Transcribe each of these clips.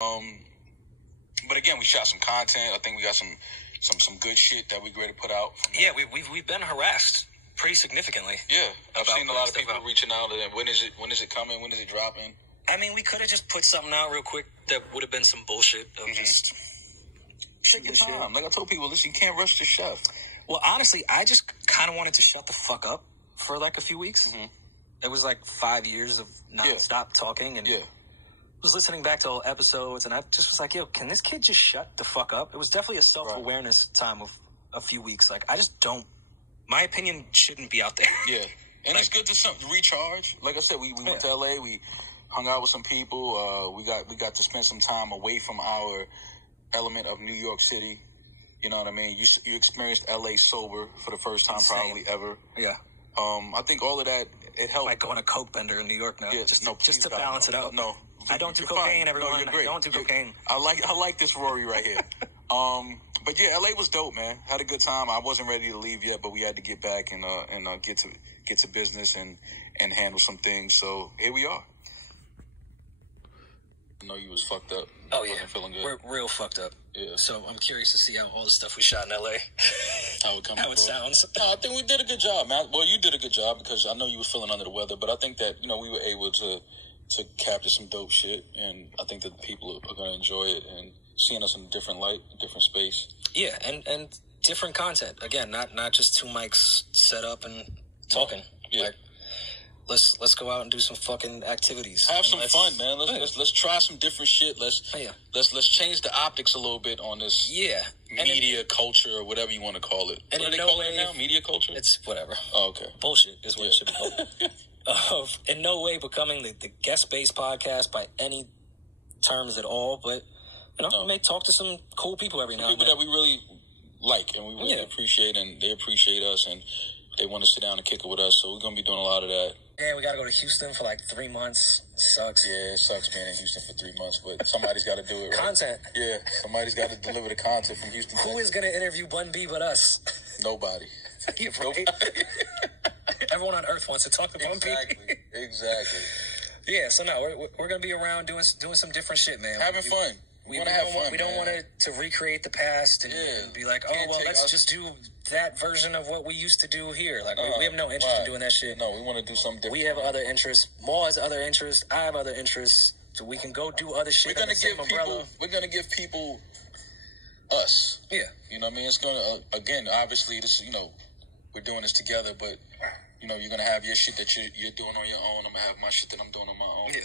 But again, we shot some content. I think we got some good shit that we ready to put out. Yeah, we've been harassed pretty significantly. Yeah, I've seen a lot of people reaching out. And when is it coming? When is it dropping? I mean, we could have just put something out real quick that would have been some bullshit. Just take your time. Like I told people, listen, you can't rush the chef. Well, honestly, I just kind of wanted to shut the fuck up for like a few weeks. It was like 5 years of non-stop talking, and was listening back to old episodes, and I just was like, yo, can this kid just shut the fuck up? It was definitely a self-awareness time of a few weeks. Like, I just don't, my opinion shouldn't be out there. Yeah. And like, it's good to recharge. Like I said, we went to LA, we hung out with some people, we got to spend some time away from our element of New York City. You know what I mean? You experienced LA sober for the first time probably ever. Yeah. I think all of that, it helped. Like going a coke bender in New York now. Yeah, just to balance it out. No. I don't do cocaine, everyone. No, you're great. I don't do cocaine. I like this Rory right here. But yeah, LA was dope, man. Had a good time. I wasn't ready to leave yet, but we had to get back and get to business and handle some things. So here we are. I know you was fucked up. Oh yeah, wasn't feeling good. We're real fucked up. Yeah. So I'm curious to see how all the stuff we shot in LA, how it sounds. No, I think we did a good job, man. Well, you did a good job because I know you were feeling under the weather, but I think that we were able to capture some dope shit, and I think that people are going to enjoy it and seeing us in a different light, a different space. Yeah, and different content. Again, not just two mics set up and talking. Yeah. Like, let's go out and do some fucking activities. Have some fun, man. Let's try some different shit. Let's change the optics a little bit on this media culture or whatever you want to call it. And what do they call it now? Media culture? It's whatever. Oh, okay. Bullshit is what it should be called. In no way becoming the guest-based podcast by any terms at all, but we may talk to some cool people every now and then. People that we really like and we really appreciate, and they appreciate us, and they want to sit down and kick it with us. So we're gonna be doing a lot of that. Yeah, we gotta go to Houston for like 3 months. Sucks. Yeah, it sucks being in Houston for 3 months, but somebody's got to do it. Right? Content. Yeah, somebody's got to deliver the content from Houston. Who is gonna interview Bun B but us? Nobody. Nobody. Everyone on Earth wants to talk to Bun B. Exactly. Yeah, so no, we're gonna be around doing some different shit, man. Having fun. We want to have fun. We don't want to recreate the past and be like, let's just do that version of what we used to do here. Like, we have no interest in doing that shit. No, we want to do something different. We have other interests. Maul has other interests. I have other interests. So we can go do other shit. We're gonna give people us. Yeah. You know what I mean? It's gonna again. Obviously, this we're doing this together, but you're gonna have your shit that you're doing on your own. I'm gonna have my shit that I'm doing on my own. Yeah.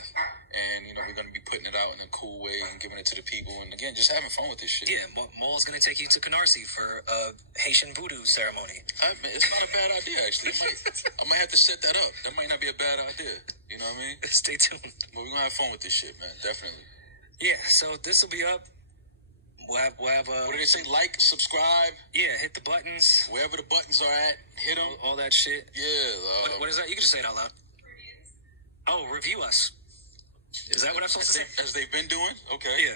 And, we're going to be putting it out in a cool way and giving it to the people. And, again, just having fun with this shit. Yeah, Maul's going to take you to Canarsie for a Haitian voodoo ceremony. It's not a bad idea, actually. I might have to set that up. That might not be a bad idea. You know what I mean? Stay tuned. But we're going to have fun with this shit, man. Definitely. Yeah, so this will be up. We'll have what do they say? Like, subscribe. Yeah, hit the buttons. Wherever the buttons are at, hit them. All that shit. Yeah. What is that? You can just say it out loud. Oh, review us. Is that what I'm supposed to say? As they've been doing? Okay. Yeah.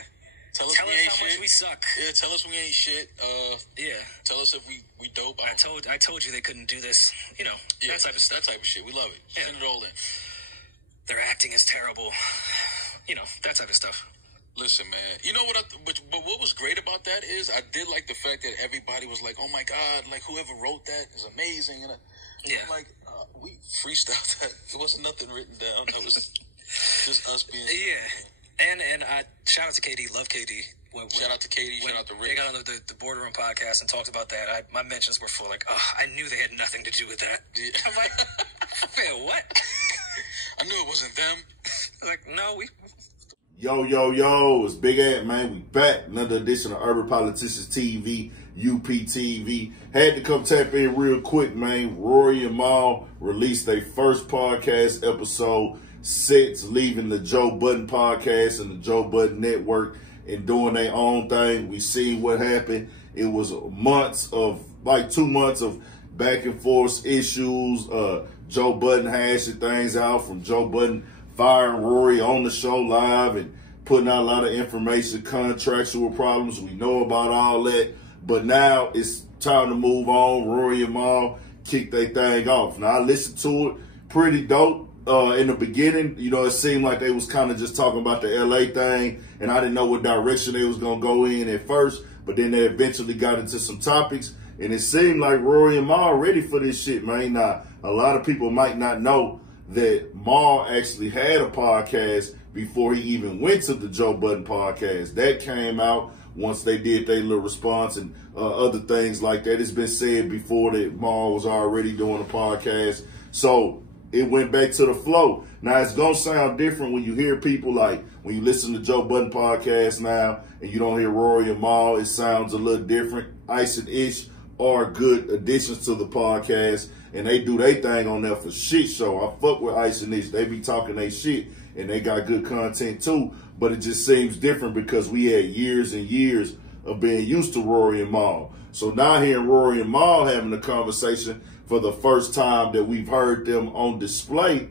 Tell us how much we suck. Yeah, tell us we ain't shit. Yeah. Tell us if we dope. I told you they couldn't do this. That type of stuff. That type of shit. We love it. Yeah. Send it all in. Their acting is terrible. That type of stuff. Listen, man. You know what? But what was great about that is I did like the fact that everybody was like, "Oh my god!" Like whoever wrote that is amazing. And I'm like, we freestyled that. It wasn't nothing written down. That was just us being. Yeah, and I shout out to KD. Love KD. Shout out to KD. Shout out to Rick. They got on the Boardroom podcast and talked about that. My mentions were full. Like, I knew they had nothing to do with that. Yeah. I'm like, what? I knew it wasn't them. Like, no, we. Yo, it's Big Ant, man. We back. Another edition of Urban Politicians TV, UPTV. Had to come tap in real quick, man. Rory and Mal released their first podcast episode since leaving the Joe Budden podcast and the Joe Budden Network and doing their own thing. We seen what happened. It was 2 months of back and forth issues. Joe Budden hashing things out, from Joe Budden firing Rory on the show live and putting out a lot of information, contractual problems. We know about all that. But now it's time to move on. Rory and Mal kick their thing off. Now, I listened to it. Pretty dope. in the beginning, you know, it seemed like they was kind of just talking about the LA thing, and I didn't know what direction they was going to go in at first, but then they eventually got into some topics, and it seemed like Rory and Mal ready for this shit, man. Now, a lot of people might not know that Mal actually had a podcast before he even went to the Joe Budden podcast. That came out once they did their little response and other things like that. It's been said before that Mal was already doing a podcast. So it went back to the flow. Now, it's going to sound different when you hear people like, when you listen to Joe Budden podcast now and you don't hear Rory and Mal, it sounds a little different. Ice and Ish are good additions to the podcast, and they do their thing on there for shit show. I fuck with Ice and Ish. They be talking their shit, and they got good content too, but it just seems different because we had years and years of being used to Rory and Mal. So now hearing Rory and Mal having a conversation for the first time that we've heard them on display,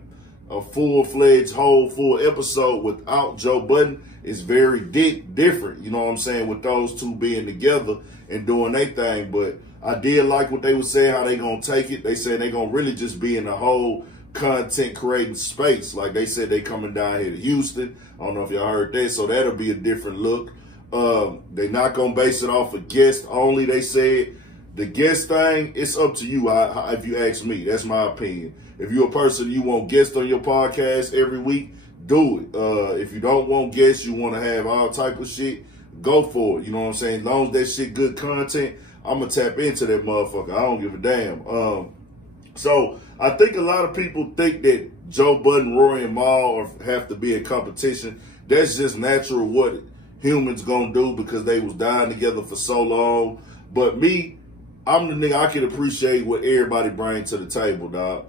a full-fledged, full episode without Joe Budden is very different, you know what I'm saying, with those two being together and doing their thing. But I did like what they were saying, how they gonna take it. They said they gonna really just be in the whole content creating space. Like they said, they coming down here to Houston. I don't know if y'all heard that, so that'll be a different look. They not gonna base it off of guests only, they said. The guest thing, it's up to you if you ask me. That's my opinion. If you're a person you want guests on your podcast every week, do it. If you don't want guests, you want to have all type of shit, go for it. You know what I'm saying? As long as that shit good content, I'm going to tap into that motherfucker. I don't give a damn. So I think a lot of people think that Joe Budden, Rory, and Mal have to be in competition. That's just natural what humans going to do because they was dying together for so long. But me, I'm the nigga, I can appreciate what everybody brings to the table, dog.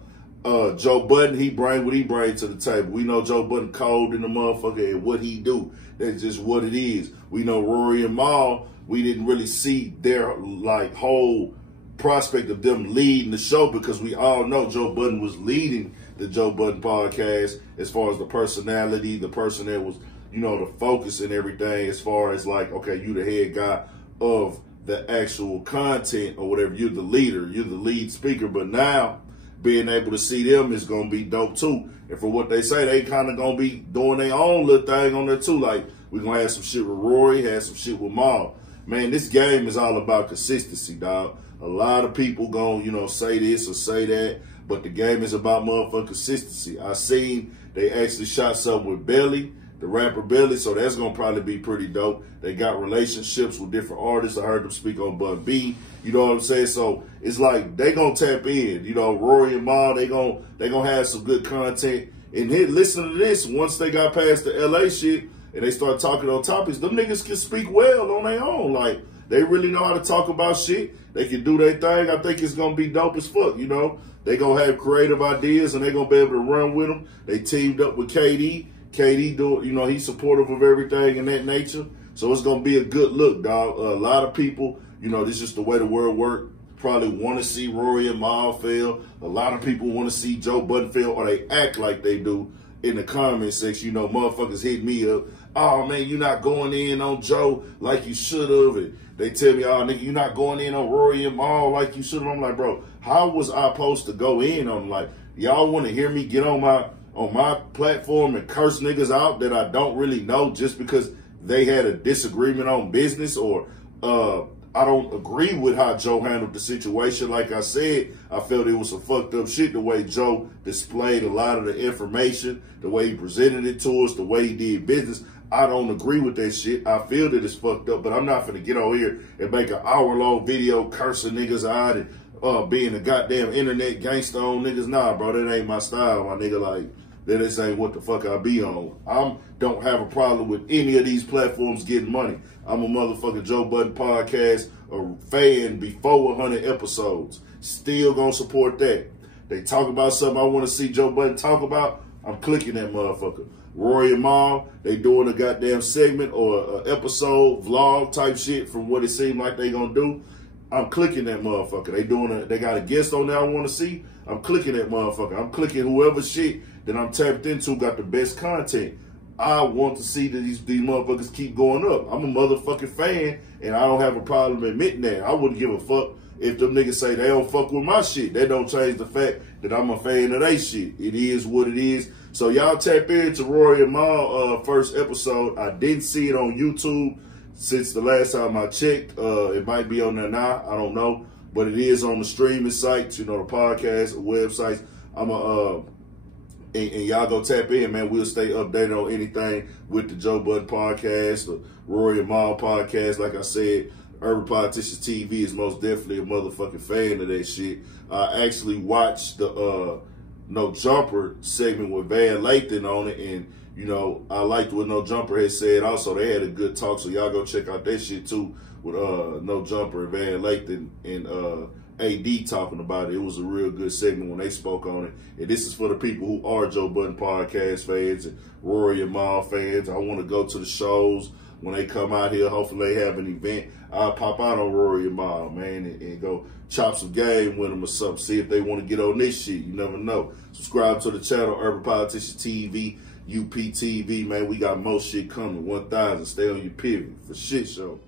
Joe Budden, he bring what he brings to the table. We know Joe Budden cold in the motherfucker and what he do. That's just what it is. We know Rory and Mal, we didn't really see their like whole prospect of them leading the show because we all know Joe Budden was leading the Joe Budden podcast as far as the personality, the person that was, you know, the focus and everything as far as like, okay, you the head guy of the actual content or whatever. You're the leader. You're the lead speaker. But now being able to see them is going to be dope too. And for what they say, they kind of going to be doing their own little thing on there too. Like we're going to have some shit with Rory, have some shit with Mal. Man, this game is all about consistency, dog. A lot of people going to, you know, say this or say that, but the game is about motherfucking consistency. I seen they actually shot something with Belly, the rapper Belly, so that's going to probably be pretty dope. They got relationships with different artists. I heard them speak on Bun B. You know what I'm saying? So it's like they going to tap in. You know, Rory and Mal, they gonna have some good content. And listen to this, once they got past the LA shit and they start talking on topics, them niggas can speak well on their own. Like, they really know how to talk about shit. They can do their thing. I think it's going to be dope as fuck, you know? They going to have creative ideas and they going to be able to run with them. They teamed up with KD. KD, you know, he's supportive of everything in that nature. So it's going to be a good look, dog. A lot of people, you know, this is just the way the world works, probably want to see Rory and Mal fail. A lot of people want to see Joe Budden fail, or they act like they do in the comment section. You know, motherfuckers hit me up. Oh, man, you're not going in on Joe like you should have. And they tell me, oh, nigga, you're not going in on Rory and Mal like you should have. I'm like, bro, how was I supposed to go in on them? Like, y'all want to hear me get on my platform and curse niggas out that I don't really know just because they had a disagreement on business, or I don't agree with how Joe handled the situation. Like I said, I felt it was some fucked up shit, the way Joe displayed a lot of the information, the way he presented it to us, the way he did business. I don't agree with that shit. I feel that it's fucked up, but I'm not finna get on here and make an hour-long video cursing niggas out and being a goddamn internet gangster on niggas. Nah, bro, that ain't my style, my nigga. Like, that this ain't what the fuck I be on. I don't have a problem with any of these platforms getting money. I'm a motherfucking Joe Budden podcast a fan before 100 episodes. Still gonna support that. They talk about something I want to see Joe Budden talk about, I'm clicking that motherfucker. Rory and Mal, they doing a goddamn segment or an episode, vlog type shit from what it seemed like they gonna do. I'm clicking that motherfucker. They got a guest on there I want to see. I'm clicking that motherfucker. I'm clicking whoever shit that I'm tapped into got the best content. I want to see that these motherfuckers keep going up. I'm a motherfucking fan, and I don't have a problem admitting that. I wouldn't give a fuck if them niggas say they don't fuck with my shit. That don't change the fact that I'm a fan of they shit. It is what it is. So y'all tap into Rory Mal first episode. I didn't see it on YouTube since the last time I checked. It might be on there now. I don't know. But it is on the streaming sites, you know, the podcast, the websites. And y'all go tap in, man. We'll stay updated on anything with the Joe Budden podcast, the Rory Mal podcast. Like I said, Urban Politicians TV is most definitely a motherfucking fan of that shit. I actually watched the No Jumper segment with Van Lathan on it, and you know, I liked what No Jumper had said. Also, they had a good talk, so y'all go check out that shit too with No Jumper and Van Lathan and AD talking about it. It was a real good segment when they spoke on it. And this is for the people who are Joe Budden podcast fans and Rory and Mal fans. I want to go to the shows when they come out here. Hopefully they have an event. I'll pop out on Rory and Mal, man, and go chop some game with them or something. See if they want to get on this shit. You never know. Subscribe to the channel, Urban Politicians TV, UPTV, man. We got more shit coming. 1000. Stay on your pivot for shit show.